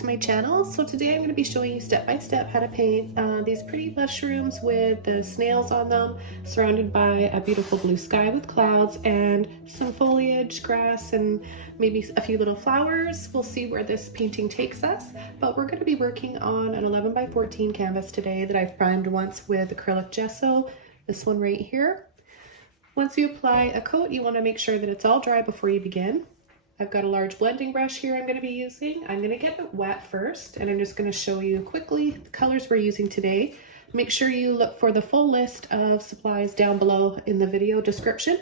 to my channel. So today I'm going to be showing you step by step how to paint these pretty mushrooms with the snails on them, surrounded by a beautiful blue sky with clouds and some foliage, grass, and maybe a few little flowers. We'll see where this painting takes us, but we're going to be working on an 11 by 14 canvas today that I've primed once with acrylic gesso, this one right here. Once you apply a coat, you want to make sure that it's all dry before you begin. I've got a large blending brush here I'm going to be using. I'm going to get it wet first, and I'm just going to show you quickly the colors we're using today. Make sure you look for the full list of supplies down below in the video description.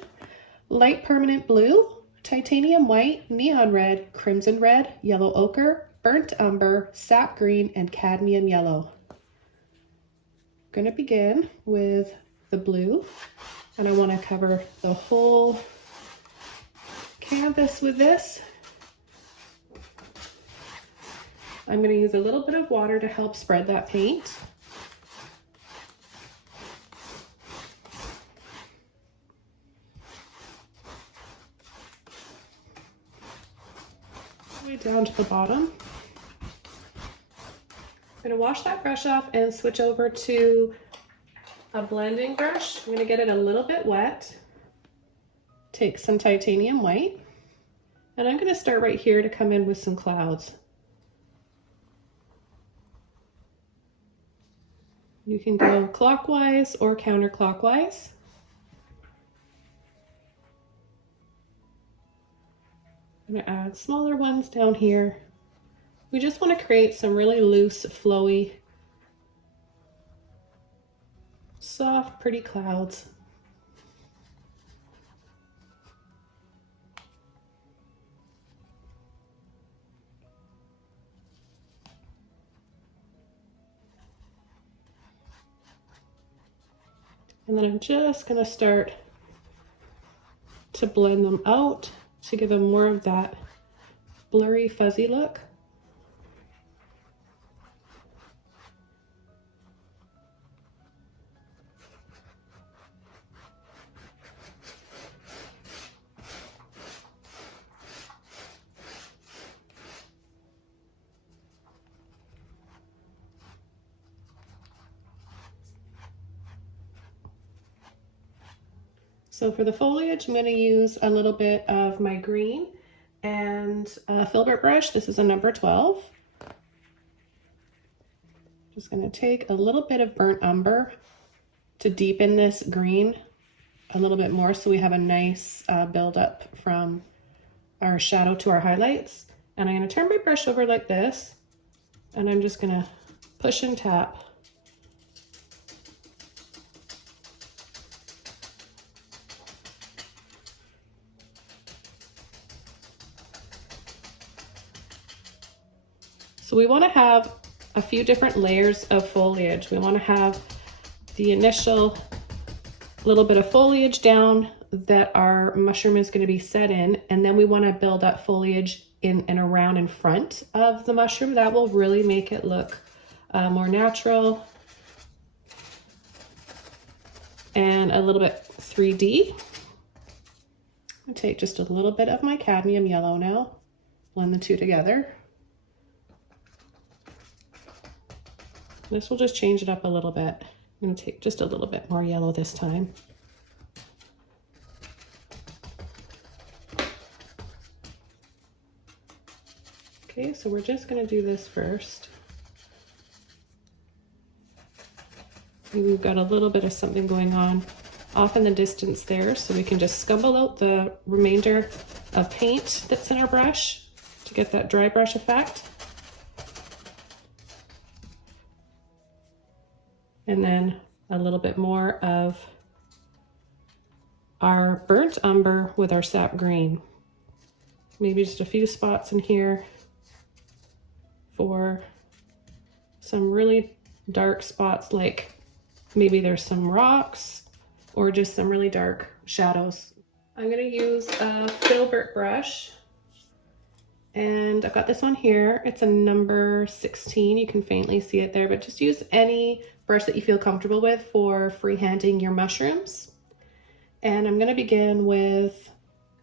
Light permanent blue, titanium white, neon red, crimson red, yellow ochre, burnt umber, sap green, and cadmium yellow. I'm going to begin with the blue, and I want to cover the whole canvas with this. I'm going to use a little bit of water to help spread that paint. Way down to the bottom. I'm going to wash that brush off and switch over to a blending brush. I'm going to get it a little bit wet. Take some titanium white, and I'm going to start right here to come in with some clouds. You can go clockwise or counterclockwise. I'm going to add smaller ones down here. We just want to create some really loose, flowy, soft, pretty clouds. And then I'm just going to start to blend them out to give them more of that blurry, fuzzy look. So for the foliage, I'm going to use a little bit of my green and a Filbert brush. This is a number 12. Just going to take a little bit of burnt umber to deepen this green a little bit more so we have a nice build-up from our shadow to our highlights. And I'm going to turn my brush over like this, and I'm just going to push and tap. So we want to have a few different layers of foliage. We want to have the initial little bit of foliage down that our mushroom is going to be set in, and then we want to build up foliage in and around in front of the mushroom. That will really make it look more natural and a little bit 3D. I'll take just a little bit of my cadmium yellow now, blend the two together. This will just change it up a little bit. I'm going to take just a little bit more yellow this time. Okay, so we're just going to do this first. We've got a little bit of something going on off in the distance there, so we can just scumble out the remainder of paint that's in our brush to get that dry brush effect. And then a little bit more of our burnt umber with our sap green. Maybe just a few spots in here for some really dark spots, like maybe there's some rocks or just some really dark shadows. I'm going to use a Filbert brush, and I've got this one here. It's a number 16. You can faintly see it there, but just use any brush that you feel comfortable with for freehanding your mushrooms. And I'm going to begin with,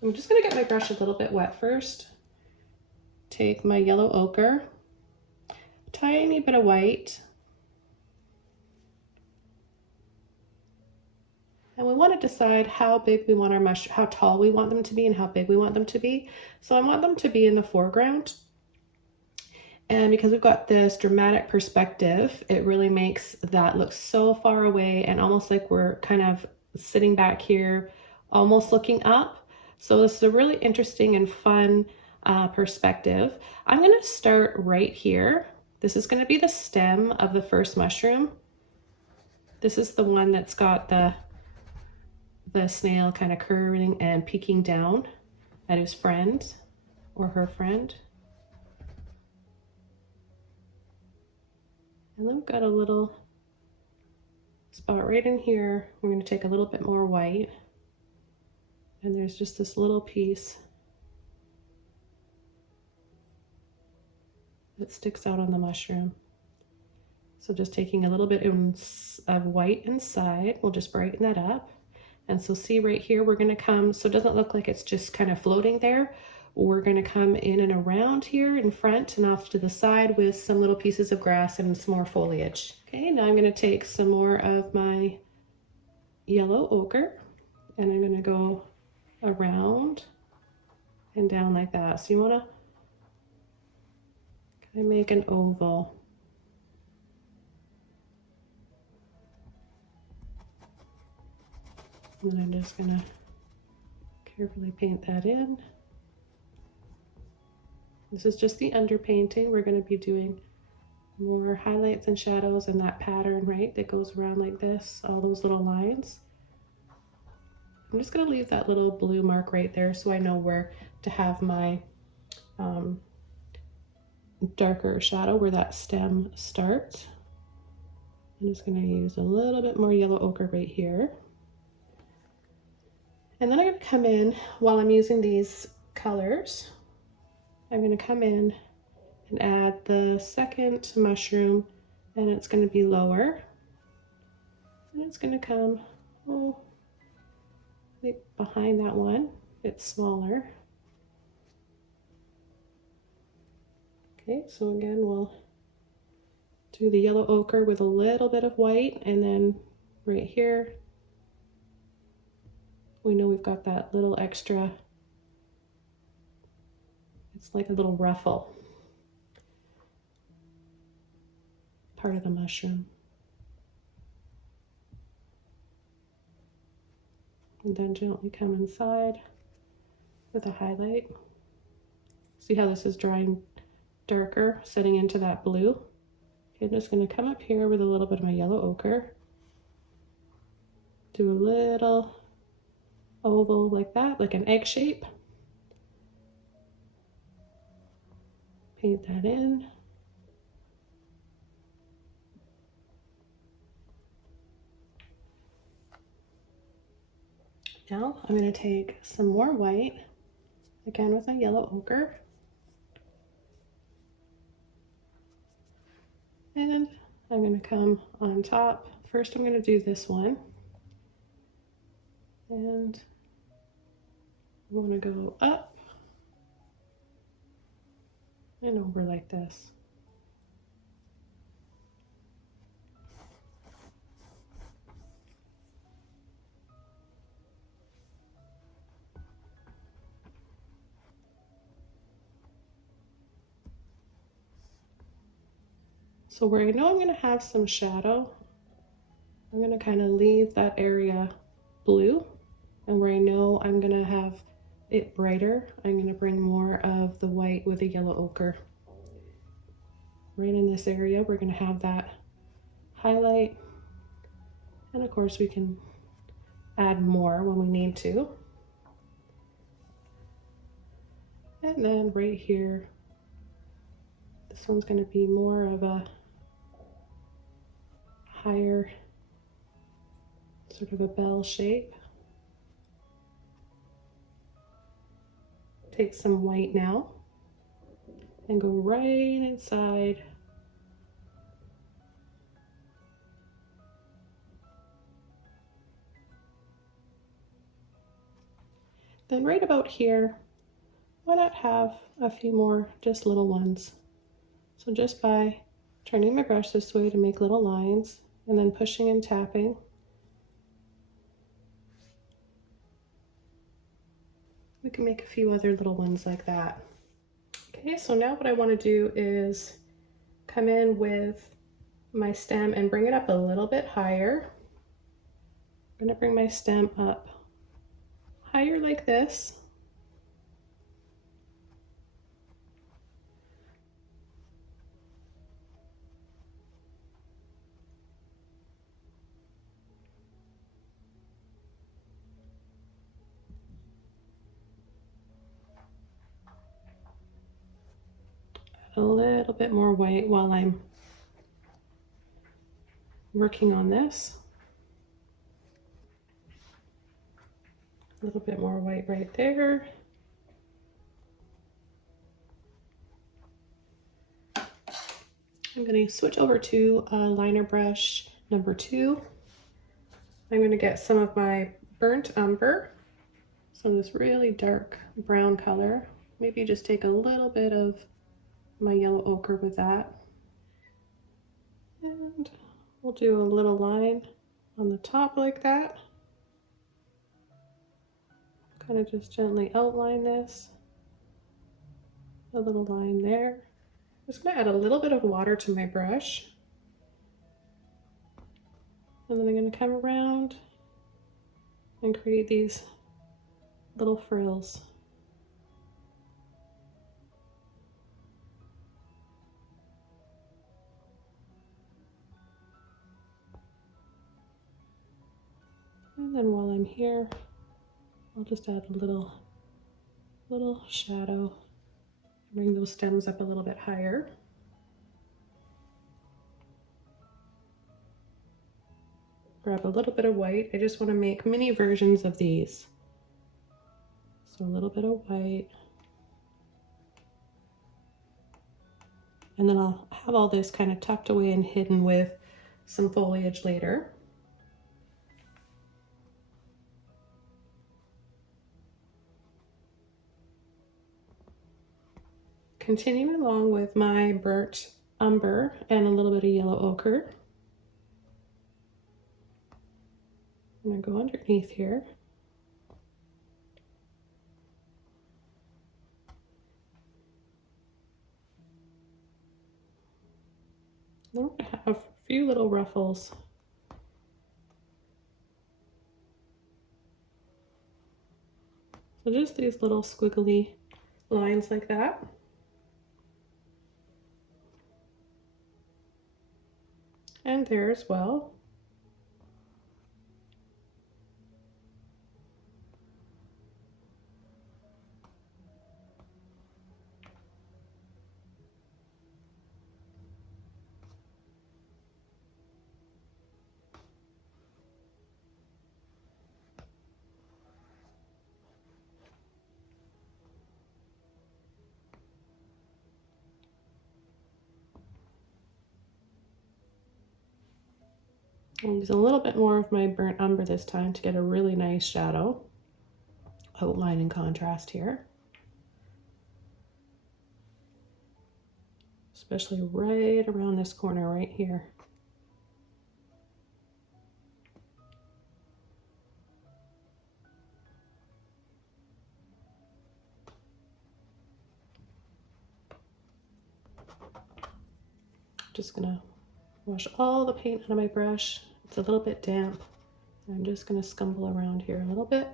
I'm just going to get my brush a little bit wet first. Take my yellow ochre tiny bit of white. And we want to decide how big we want our mushroom, how tall we want them to be and how big we want them to be. So I want them to be in the foreground. And because we've got this dramatic perspective, it really makes that look so far away and almost like we're kind of sitting back here, almost looking up. So this is a really interesting and fun perspective. I'm going to start right here. This is going to be the stem of the first mushroom. This is the one that's got the snail kind of curving and peeking down at his friend or her friend. And then we've got a little spot right in here. We're going to take a little bit more white. And there's just this little piece that sticks out on the mushroom. So just taking a little bit of white inside, we'll just brighten that up. And so see right here, we're going to come, so it doesn't look like it's just kind of floating there. We're going to come in and around here in front and off to the side with some little pieces of grass and some more foliage. Okay, now I'm going to take some more of my yellow ochre and I'm going to go around and down like that. So you want to kind of make an oval. And then I'm just going to carefully paint that in. This is just the underpainting. We're going to be doing more highlights and shadows and that pattern, right, that goes around like this, all those little lines. I'm just going to leave that little blue mark right there so I know where to have my darker shadow, where that stem starts. I'm just going to use a little bit more yellow ochre right here. And then I'm going to come in, while I'm using these colors, I'm going to come in and add the second mushroom, and it's going to be lower. And it's going to come behind that one. It's smaller. Okay, so again, we'll do the yellow ochre with a little bit of white, and then right here, we know we've got that little extra, it's like a little ruffle part of the mushroom. And then gently come inside with a highlight. See how this is drawing darker, setting into that blue? Okay, I'm just going to come up here with a little bit of my yellow ochre. Do a little oval like that, like an egg shape. Paint that in. Now I'm going to take some more white, again with my yellow ochre. And I'm going to come on top. First I'm going to do this one. And I want to go up and over like this. So where I know I'm going to have some shadow, I'm going to kind of leave that area blue. And where I know I'm going to have it brighter, I'm going to bring more of the white with the yellow ochre. Right in this area, we're going to have that highlight. And of course, we can add more when we need to. And then right here, this one's going to be more of a higher, sort of a bell shape. Take some white now and go right inside. Then right about here, why not have a few more just little ones? So just by Turning my brush this way to make little lines, and then pushing and tapping. We can make a few other little ones like that. Okay, so now what I want to do is come in with my stem and bring it up a little bit higher. I'm going to bring my stem up higher like this. A little bit more white while I'm working on this. A little bit more white right there. I'm going to switch over to liner brush number 2. I'm going to get some of my burnt umber, so this really dark brown color. Maybe just take a little bit of my yellow ochre with that. And we'll do a little line on the top like that. Kind of just gently outline this. A little line there. I'm just going to add a little bit of water to my brush. And then I'm going to come around and create these little frills. And then while I'm here, I'll just add a little shadow. Bring those stems up a little bit higher. Grab a little bit of white. I just want to make mini versions of these. So a little bit of white. And then I'll have all this kind of tucked away and hidden with some foliage later. Continuing along with my burnt umber and a little bit of yellow ochre. I'm going to go underneath here. Then we're going to have a few little ruffles. So just these little squiggly lines like that. And there as well. I'll use a little bit more of my burnt umber this time to get a really nice shadow outline and contrast here. Especially right around this corner right here. Just gonna wash all the paint out of my brush. It's a little bit damp. I'm just gonna scumble around here a little bit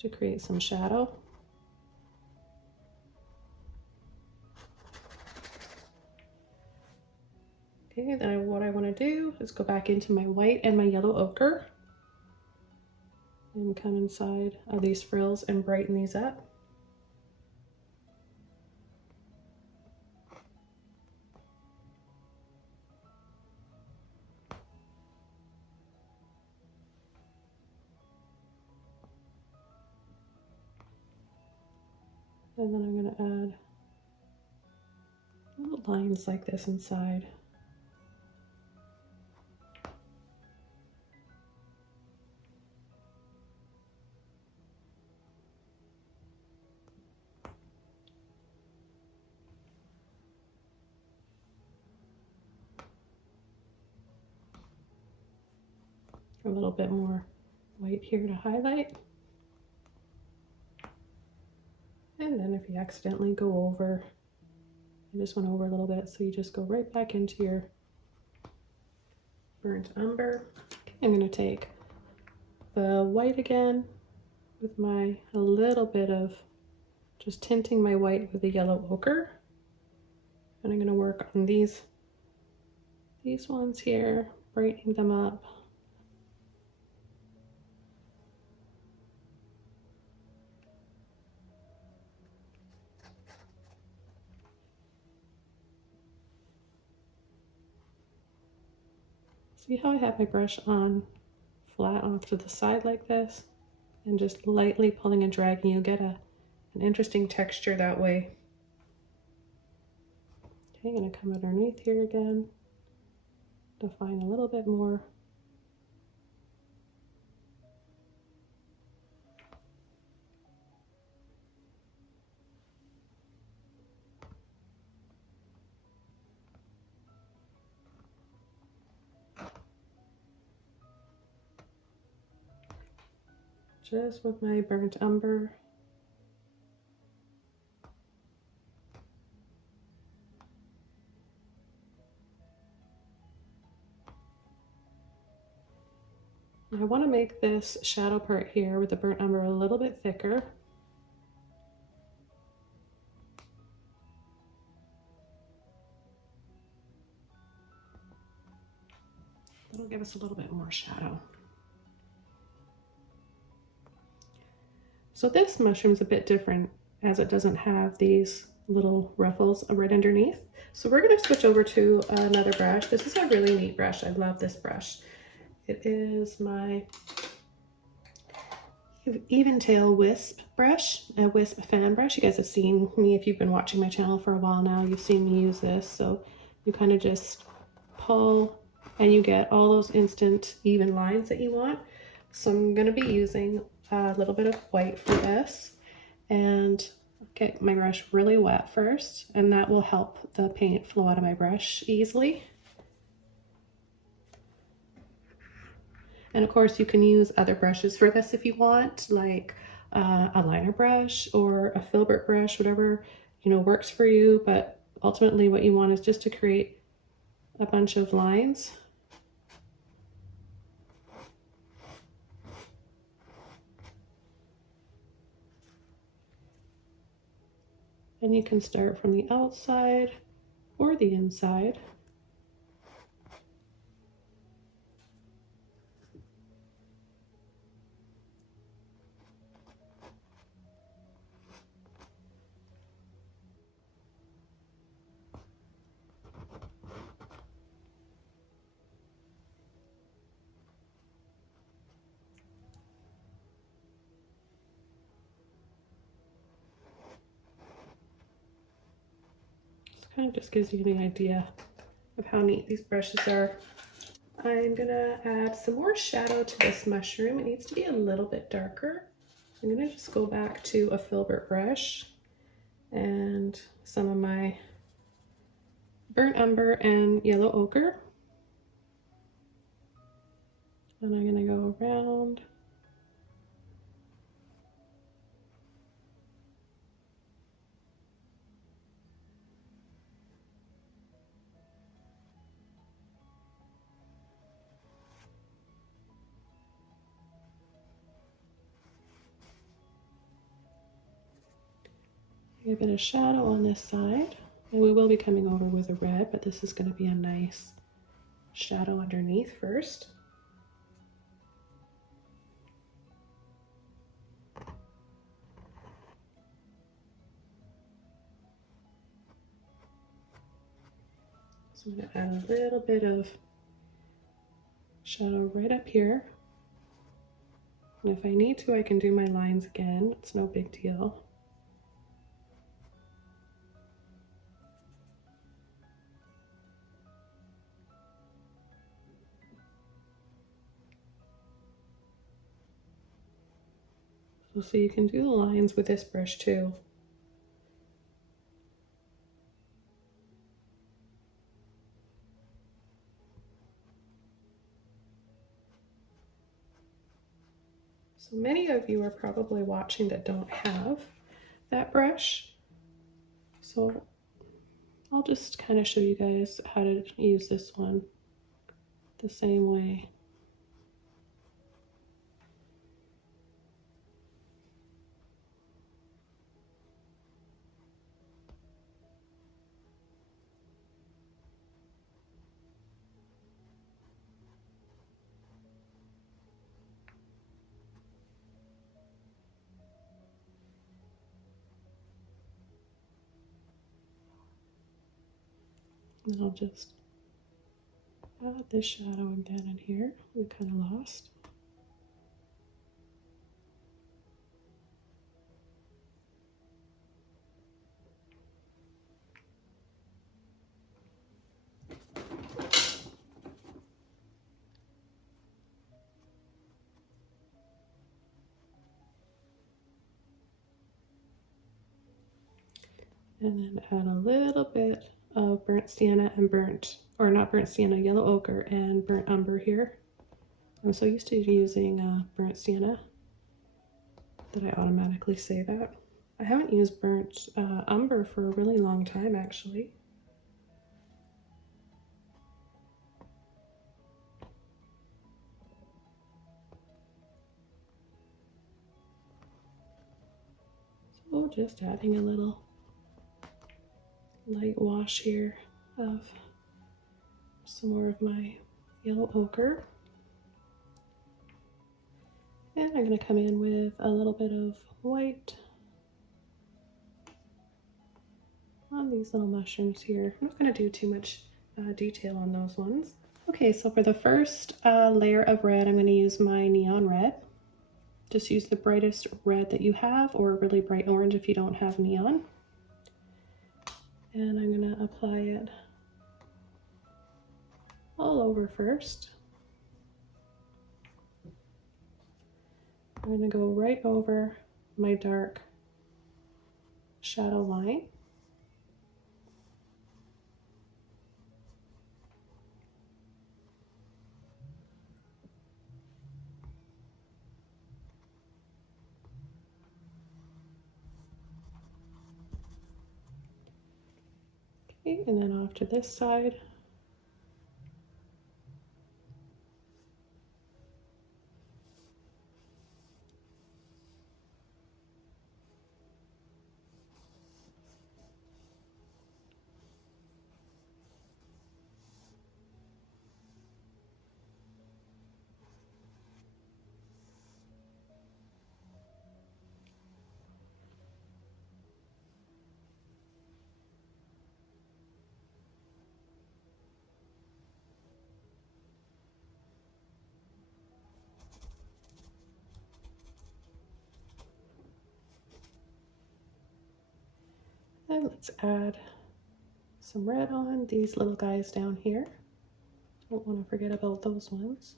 to create some shadow. Okay, then what I want to do is go back into my white and my yellow ochre and come inside of these frills and brighten these up. And then I'm going to add little lines like this inside. A little bit more white here to highlight. And then if you accidentally go over, I just went over a little bit, so you just go right back into your burnt umber. Okay, I'm going to take the white again with a little bit of just tinting my white with the yellow ochre. And I'm going to work on these ones here, brightening them up. See how I have my brush on flat off to the side like this, and just lightly pulling and dragging, you get an interesting texture that way. Okay, I'm going to come underneath here again, define a little bit more. Just with my burnt umber. I want to make this shadow part here with the burnt umber a little bit thicker. That'll give us a little bit more shadow. So this mushroom's a bit different as it doesn't have these little ruffles right underneath. So we're going to switch over to another brush. This is a really neat brush. I love this brush. It is my even tail Wisp brush, a Wisp fan brush. You guys have seen me, if you've been watching my channel for a while now, you've seen me use this. So you kind of just pull and you get all those instant even lines that you want. So I'm going to be using a little bit of white for this and get my brush really wet first, and that will help the paint flow out of my brush easily. And of course you can use other brushes for this if you want, like a liner brush or a Filbert brush, whatever, you know, works for you. But ultimately what you want is just to create a bunch of lines. And you can start from the outside or the inside. Kind of just gives you the idea of how neat these brushes are. I'm gonna add some more shadow to this mushroom. It needs to be a little bit darker. I'm gonna just go back to a Filbert brush and some of my burnt umber and yellow ochre. And I'm gonna go around. A bit of shadow on this side, and we will be coming over with a red, but this is going to be a nice shadow underneath first. So I'm going to add a little bit of shadow right up here. And if I need to, I can do my lines again. It's no big deal. So you can do the lines with this brush too. So many of you are probably watching that don't have that brush. So I'll just kind of show you guys how to use this one the same way. And I'll just add this shadow again in here. We kind of lost. And then add a little bit of burnt sienna and not burnt sienna, yellow ochre and burnt umber here. I'm so used to using burnt sienna that I automatically say that. I haven't used burnt umber for a really long time, actually. So just adding a little light wash here of some more of my yellow ochre. And I'm going to come in with a little bit of white on these little mushrooms here. I'm not going to do too much detail on those ones. Okay, so for the first layer of red, I'm going to use my neon red. Just use the brightest red that you have, or really bright orange if you don't have neon. And I'm going to apply it all over first. I'm going to go right over my dark shadow line. Okay, and then off to this side. And let's add some red on these little guys down here. Don't want to forget about those ones.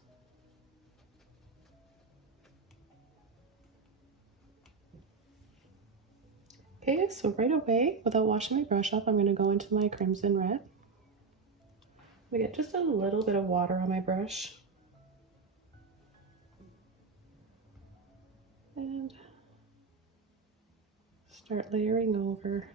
Okay, so right away, without washing my brush off, I'm going to go into my crimson red. I'm going to get just a little bit of water on my brush. And start layering over.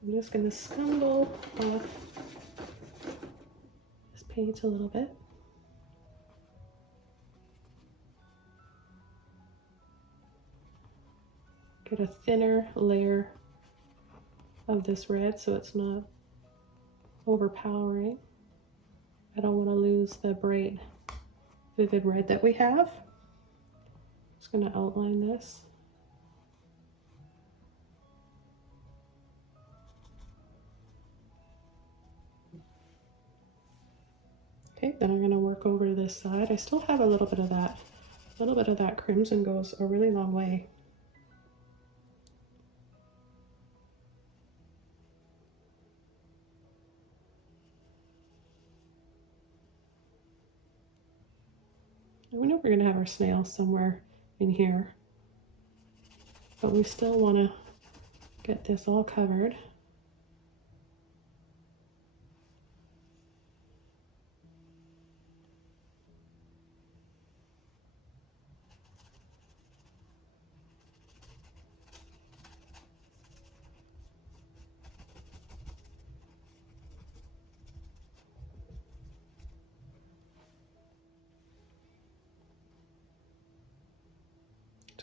I'm just going to scumble off this paint a little bit. Get a thinner layer of this red so it's not overpowering. I don't want to lose the bright, vivid red that we have. Just going to outline this. Okay, then I'm going to work over this side. I still have a little bit of that. A little bit of that crimson goes a really long way. We know we're going to have our snails somewhere in here, but we still want to get this all covered.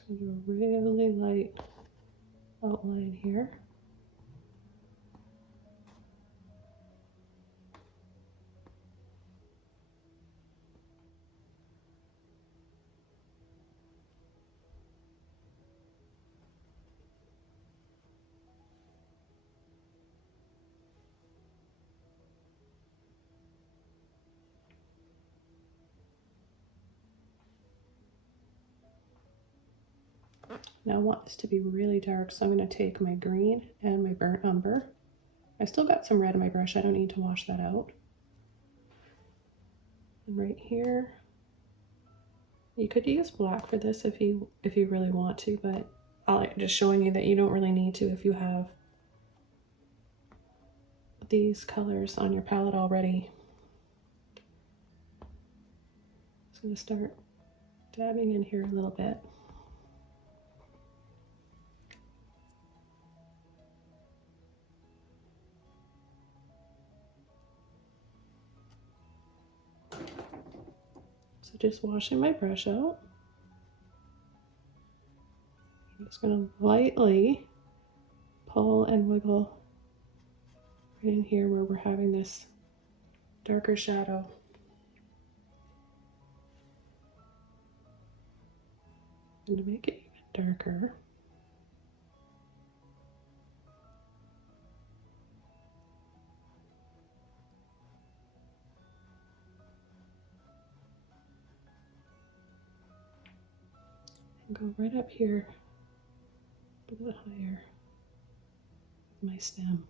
Just gonna do a really light outline here. Now I want this to be really dark, so I'm going to take my green and my burnt umber. I still got some red in my brush, I don't need to wash that out. And right here, you could use black for this if you really want to, but I'm just showing you that you don't really need to if you have these colors on your palette already. So I'm going to start dabbing in here a little bit. So just washing my brush out. I'm just going to lightly pull and wiggle right in here where we're having this darker shadow. And to make it even darker, and go right up here a little bit higher with my stem.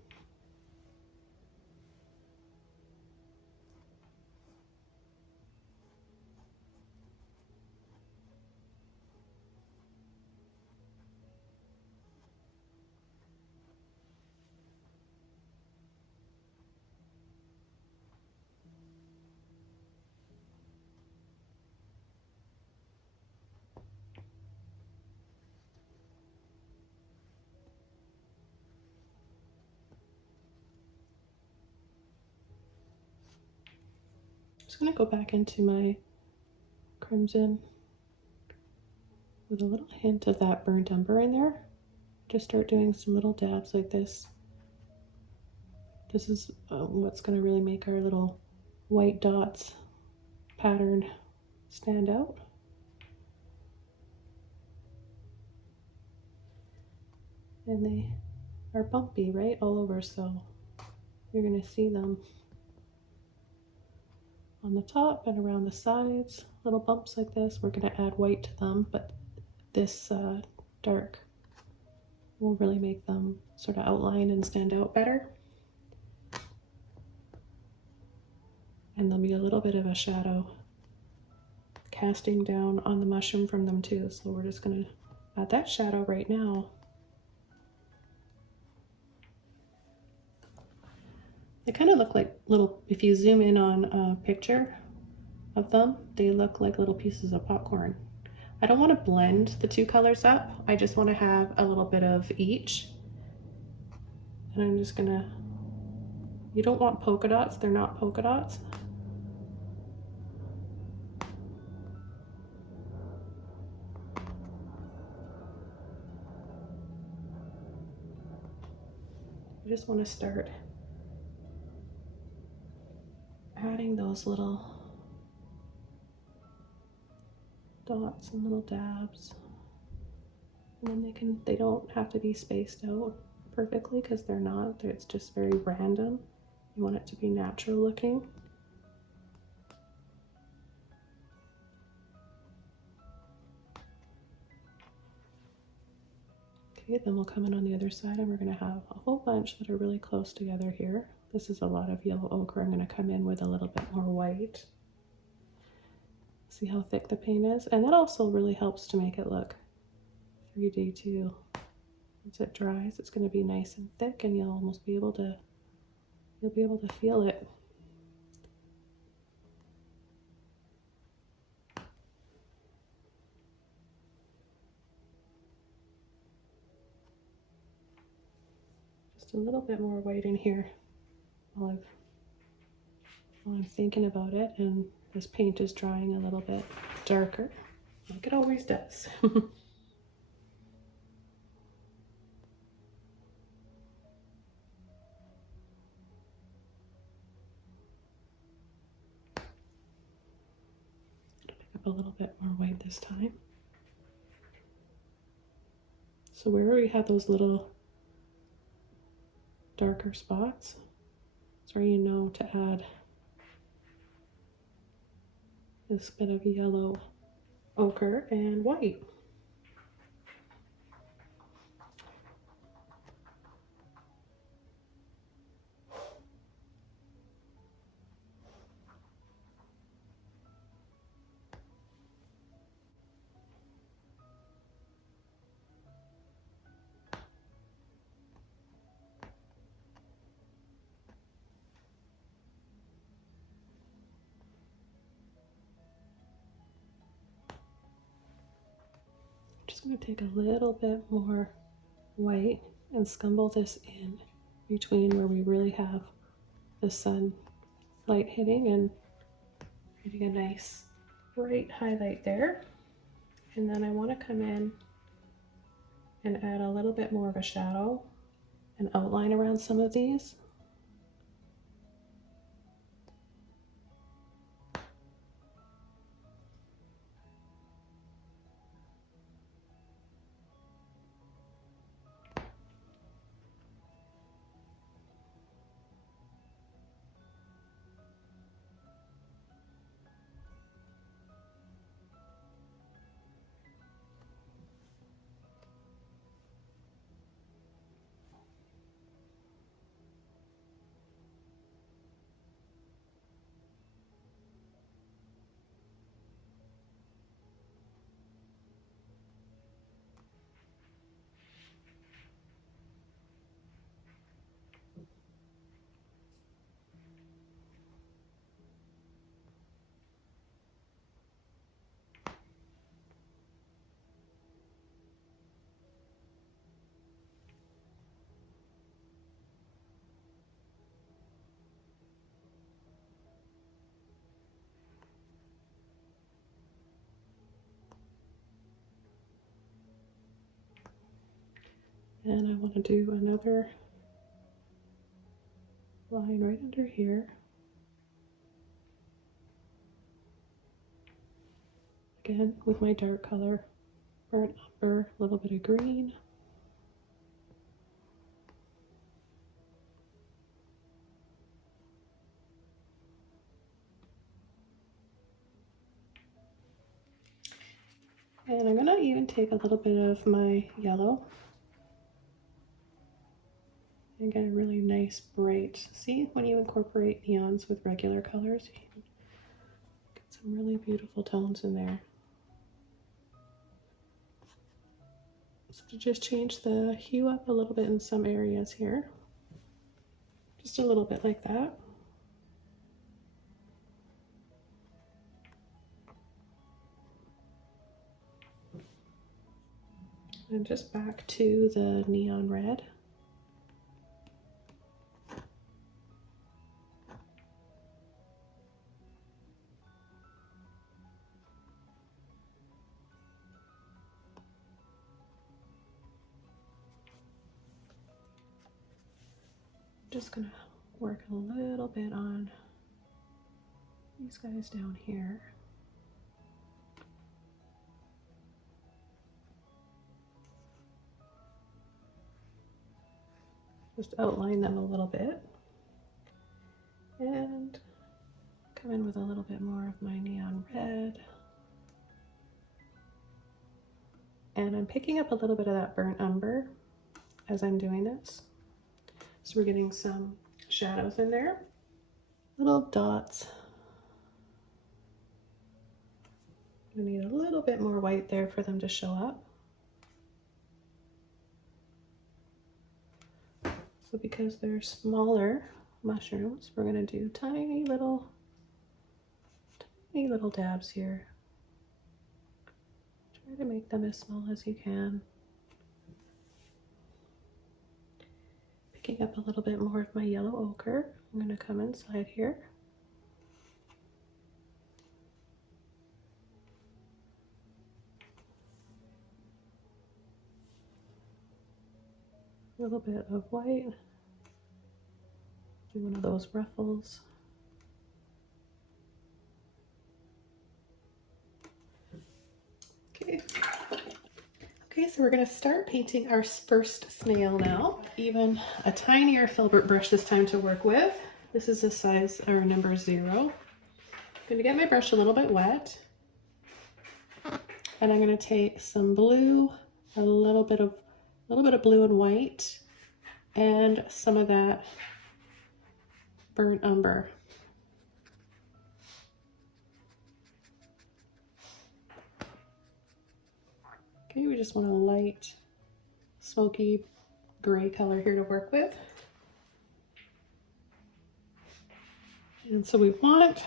Just going to go back into my crimson with a little hint of that burnt umber in there. Just start doing some little dabs like this. This is what's going to really make our little white dots pattern stand out. And they are bumpy right all over, so you're going to see them on the top and around the sides, little bumps like this. We're going to add white to them, but this dark will really make them sort of outline and stand out better. And there'll be a little bit of a shadow casting down on the mushroom from them too. So we're just going to add that shadow right now. They kind of look like little, if you zoom in on a picture of them, they look like little pieces of popcorn. I don't want to blend the two colors up. I just want to have a little bit of each. And I'm just gonna, you don't want polka dots, they're not polka dots. I just want to start adding those little dots and little dabs, and then they don't have to be spaced out perfectly because they're not. It's just very random. You want it to be natural looking. Okay, then we'll come in on the other side and we're going to have a whole bunch that are really close together here. This is a lot of yellow ochre. I'm going to come in with a little bit more white. See how thick the paint is? And that also really helps to make it look 3D too. Once it dries, it's going to be nice and thick, and you'll almost be able to, feel it. Just a little bit more white in here while I'm thinking about it, and this paint is drying a little bit darker, like it always does. up a little bit more white this time. So where we have those little darker spots, that's where you know to add this bit of yellow ochre and white. Just going to take a little bit more white and scumble this in between where we really have the sun light hitting and getting a nice bright highlight there. And then I want to come in and add a little bit more of a shadow and outline around some of these. And I want to do another line right under here. Again, with my dark color, burnt umber, a little bit of green. And I'm gonna even take a little bit of my yellow and get a really nice bright, see when you incorporate neons with regular colors, you can get some really beautiful tones in there. So to just change the hue up a little bit in some areas here, just a little bit like that. And just back to the neon red. Just gonna work a little bit on these guys down here. Just outline them a little bit and come in with a little bit more of my neon red. And I'm picking up a little bit of that burnt umber as I'm doing this. So we're getting some shadows in there, little dots. I need a little bit more white there for them to show up. So because they're smaller mushrooms, we're going to do tiny little dabs here. Try to make them as small as you can. Picking up a little bit more of my yellow ochre, I'm going to come inside here. A little bit of white. Do one of those ruffles. Okay, so we're going to start painting our first snail now. Even a tinier filbert brush this time to work with. This is a size or number 0. I'm going to get my brush a little bit wet. And I'm going to take some blue, a little bit of blue and white, and some of that burnt umber. Okay, we just want a light, smoky gray color here to work with. And so we want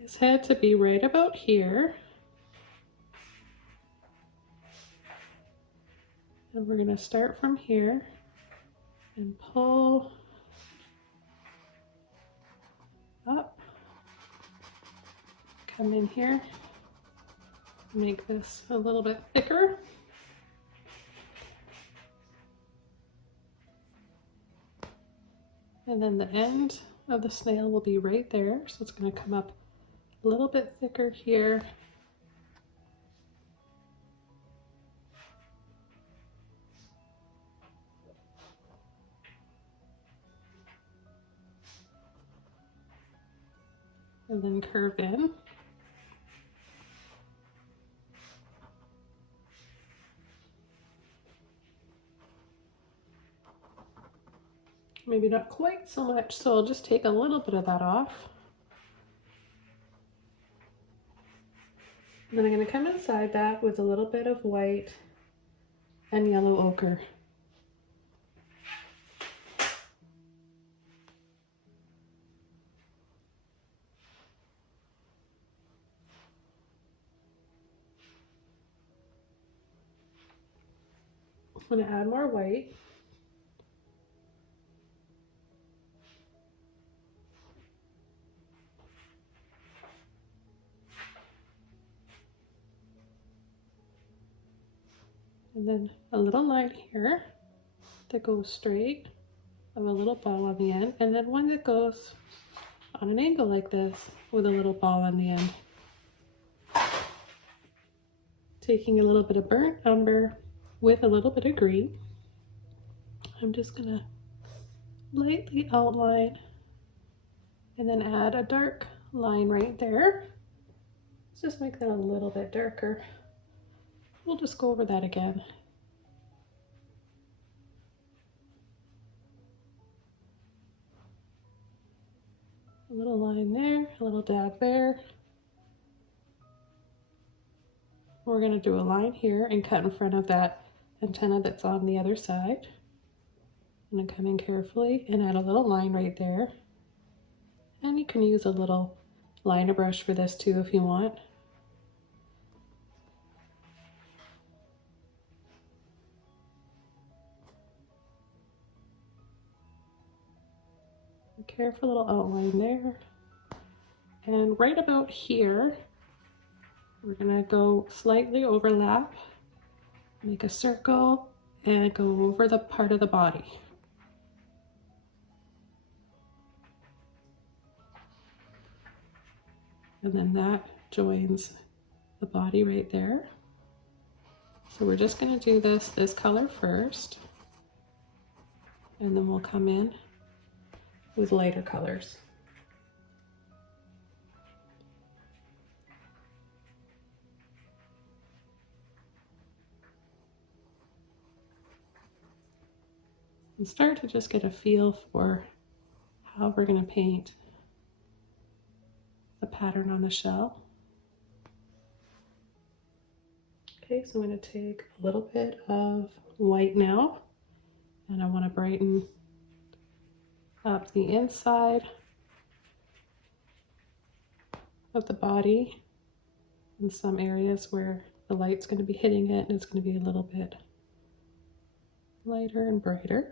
his head to be right about here. And we're going to start from here and pull up, come in here, make this a little bit thicker. And then the end of the snail will be right there. So it's going to come up a little bit thicker here. And then curve in. Maybe not quite so much, so I'll just take a little bit of that off. And then I'm going to come inside that with a little bit of white and yellow ochre. I'm going to add more white. And then a little line here that goes straight of a little ball on the end, and then one that goes on an angle like this with a little ball on the end. Taking a little bit of burnt umber with a little bit of green, I'm just going to lightly outline and then add a dark line right there. Let's just make that a little bit darker. We'll just go over that again. A little line there, a little dab there. We're going to do a line here and cut in front of that antenna that's on the other side. I'm going to come in carefully and add a little line right there. And you can use a little liner brush for this too if you want. A careful little outline there. And right about here, we're going to go slightly overlap, make a circle, and go over the part of the body. And then that joins the body right there. So we're just going to do this color first, and then we'll come in with lighter colors. And start to just get a feel for how we're going to paint the pattern on the shell. Okay, so I'm going to take a little bit of white now, and I want to brighten up the inside of the body in some areas where the light's going to be hitting it, and it's going to be a little bit lighter and brighter.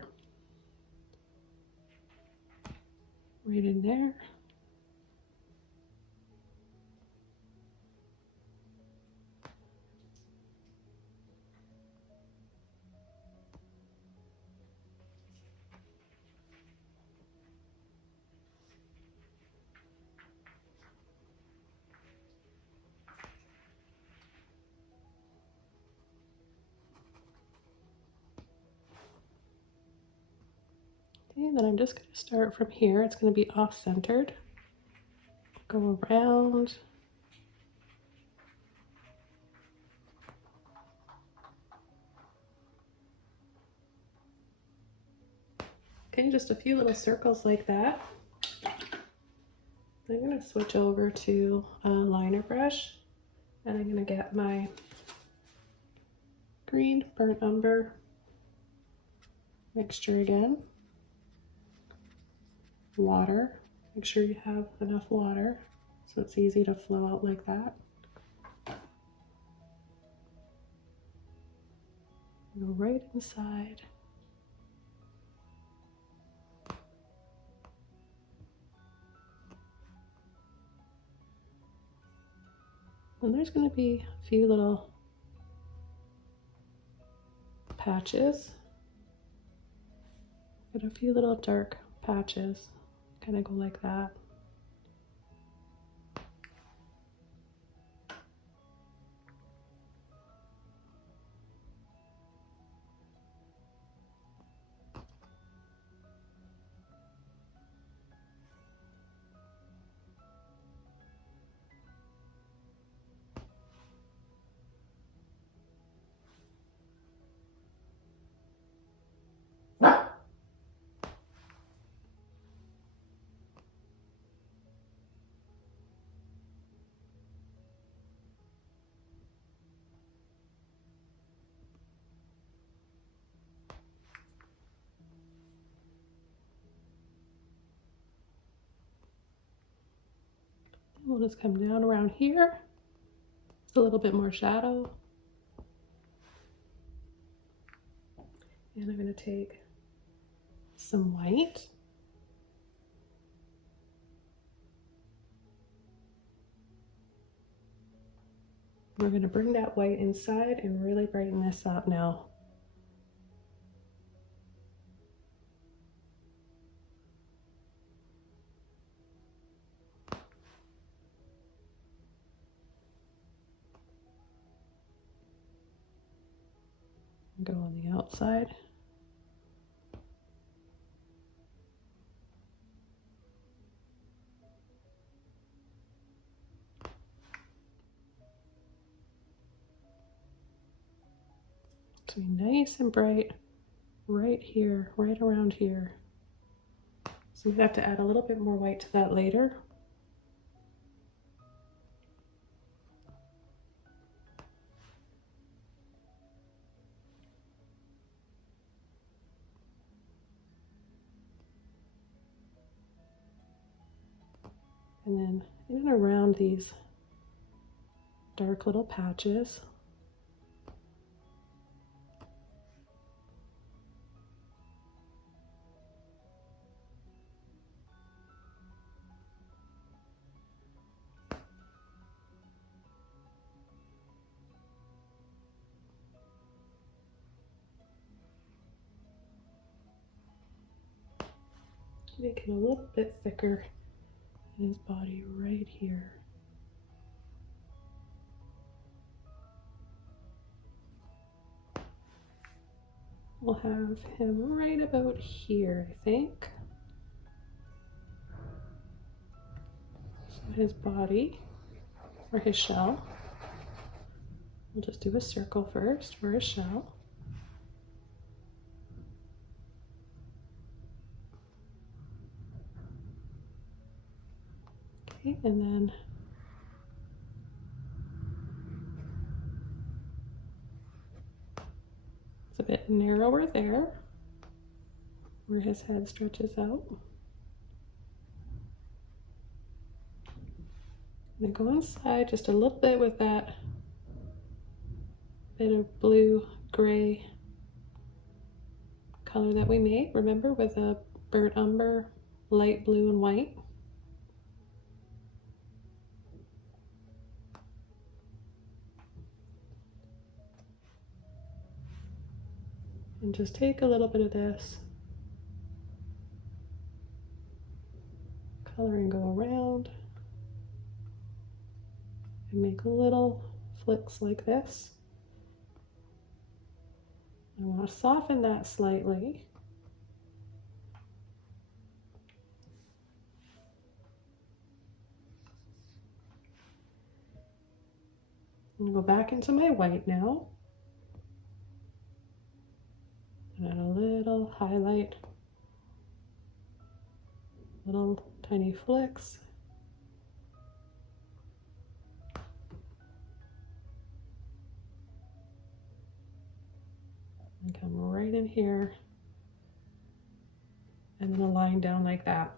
Right in there. Okay, and then I'm just going to start from here. It's going to be off-centered. Go around. Okay, just a few little circles like that. I'm going to switch over to a liner brush, and I'm going to get my green burnt umber mixture again. Water. Make sure you have enough water so it's easy to flow out like that. Go right inside. And there's going to be a few little patches. Got a few little dark patches. Kind of go like that. We'll just come down around here. A little bit more shadow. And I'm going to take some white. We're going to bring that white inside and really brighten this up now. Go on the outside. To be nice and bright right here, right around here. So we have to add a little bit more white to that later. And then in and around these dark little patches, make it a little bit thicker in his body right here. We'll have him right about here, I think. So his body, or his shell. We'll just do a circle first for his shell. Okay, and then it's a bit narrower there, where his head stretches out. I'm gonna go inside just a little bit with that bit of blue-gray color that we made. Remember, with a burnt umber, light blue and white. And just take a little bit of this color and go around and make little flicks like this. I want to soften that slightly. I'm gonna go back into my white now. And add a little highlight, little tiny flicks. And come right in here and then a line down like that.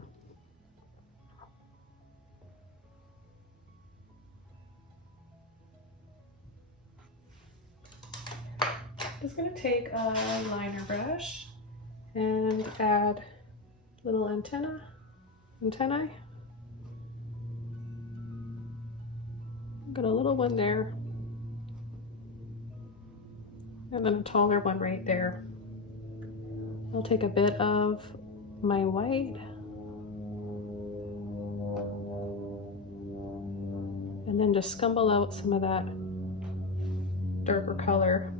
Just going to take a liner brush and add little antennae. Got a little one there, and then a taller one right there. I'll take a bit of my white and then just scumble out some of that darker color.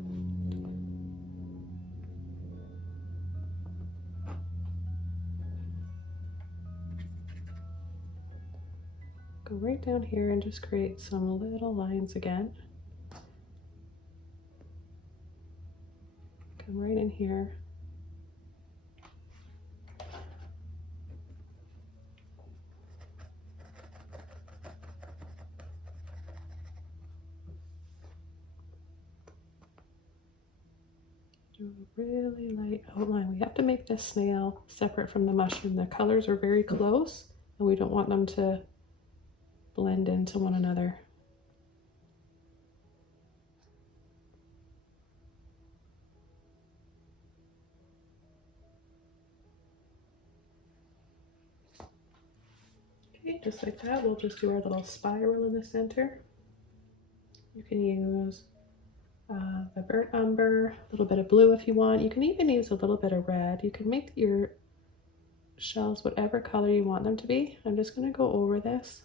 Go right down here and just create some little lines again. Come right in here. Do a really light outline. We have to make this snail separate from the mushroom. The colors are very close and we don't want them to blend into one another. Okay, just like that, we'll just do our little spiral in the center. You can use the burnt umber, a little bit of blue if you want. You can even use a little bit of red. You can make your shells whatever color you want them to be. I'm just going to go over this,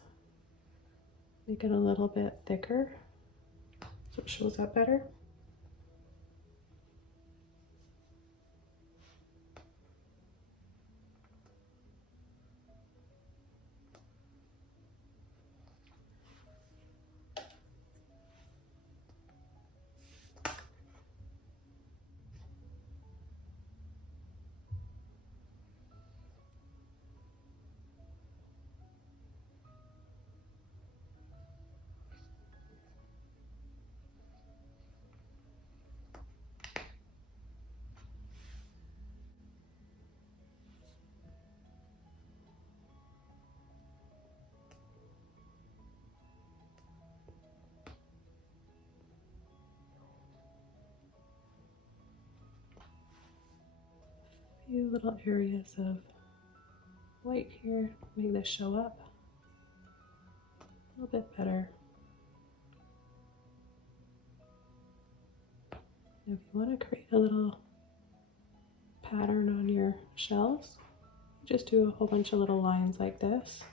make it a little bit thicker so it shows up better. Few little areas of white here, make this show up a little bit better. If you want to create a little pattern on your shells, just do a whole bunch of little lines like this.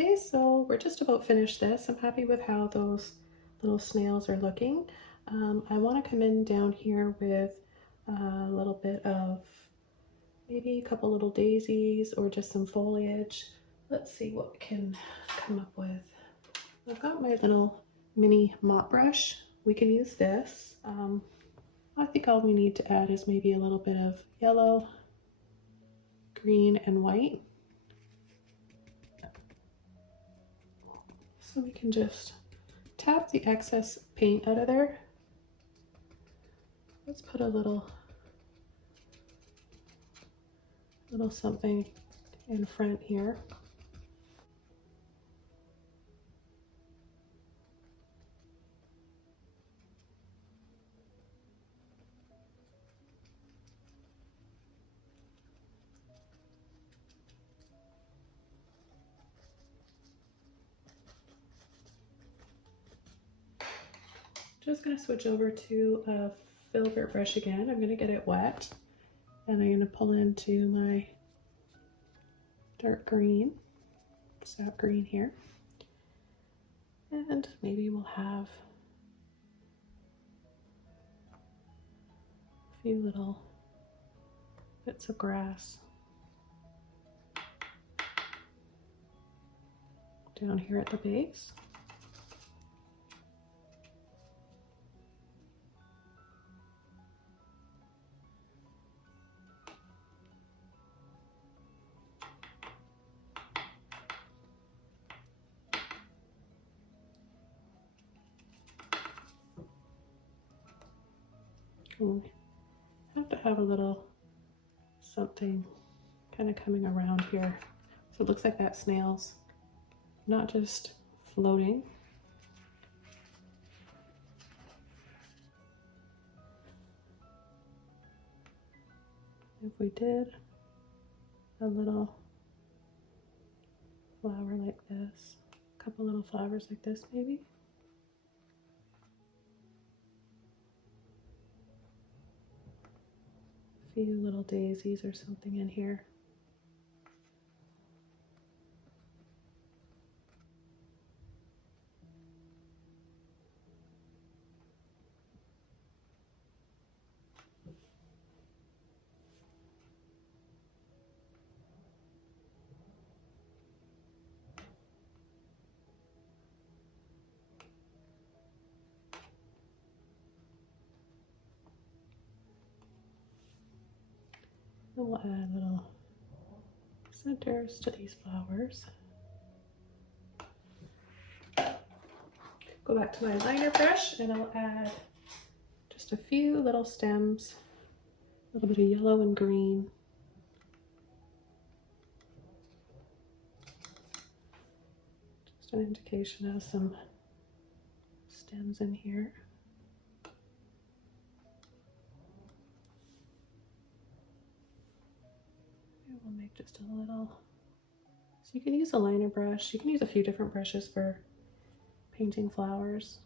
Okay, so we're just about finished this. I'm happy with how those little snails are looking. I want to come in down here with a little bit of maybe a couple little daisies or just some foliage. Let's see what we can come up with. I've got my little mini mop brush. We can use this. I think all we need to add is maybe a little bit of yellow, green, and white. So we can just tap the excess paint out of there. Let's put a little something in front here. just going to switch over to a Filbert brush again. I'm going to get it wet and I'm going to pull into my dark green, sap green here. And maybe we'll have a few little bits of grass down here at the base. And have to have a little something kind of coming around here. So it looks like that snail's not just floating. If we did a little flower like this, a couple little flowers like this maybe. A few little daisies or something in here. And we'll add little centers to these flowers. Go back to my liner brush and I'll add just a few little stems, a little bit of yellow and green. Just an indication of some stems in here. We'll make just a little, so you can use a liner brush, you can use a few different brushes for painting flowers.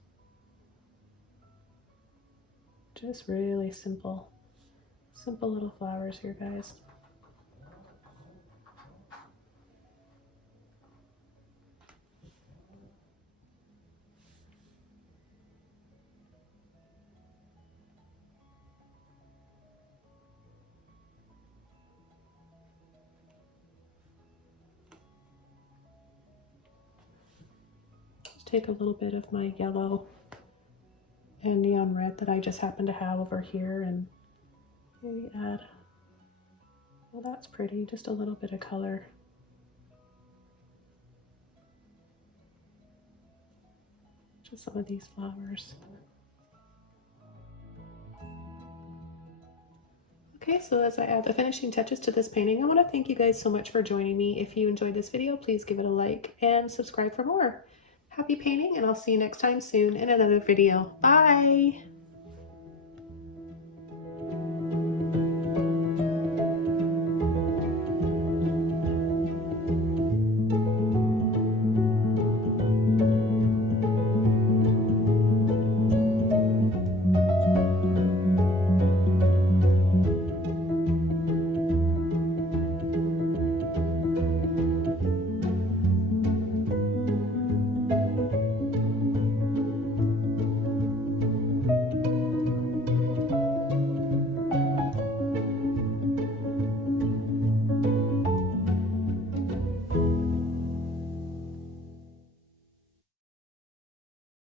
Just really simple little flowers here, guys. Take a little bit of my yellow and neon red that I just happen to have over here and maybe add, well, that's pretty, just a little bit of color. Just some of these flowers. Okay, so as I add the finishing touches to this painting, I want to thank you guys so much for joining me. If you enjoyed this video, please give it a like and subscribe for more. Happy painting, and I'll see you next time soon in another video. Bye!